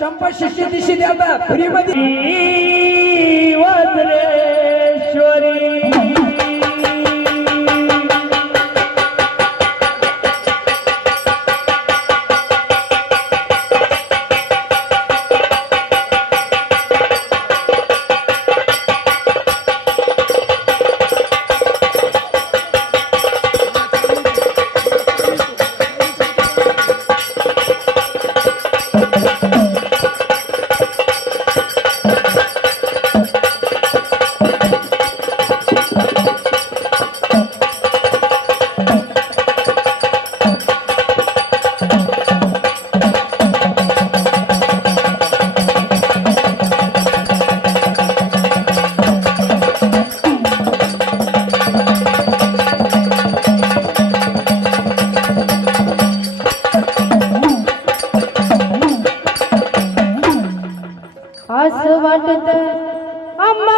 चंपा शिष्य दिशी द्या फ्रीमध्ये. असं আম্মা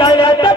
ದಯದ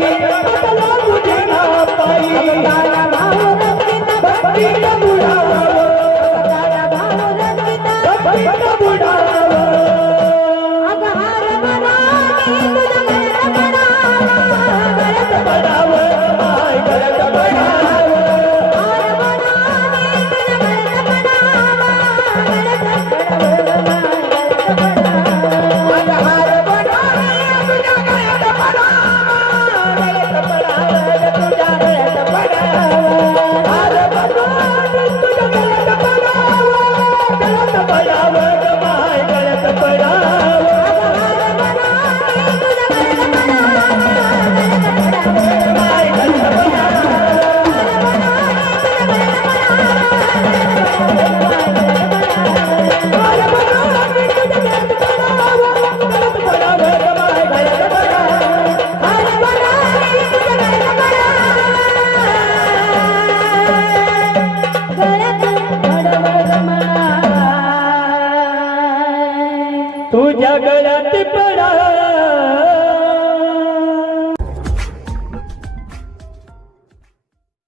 Thank you.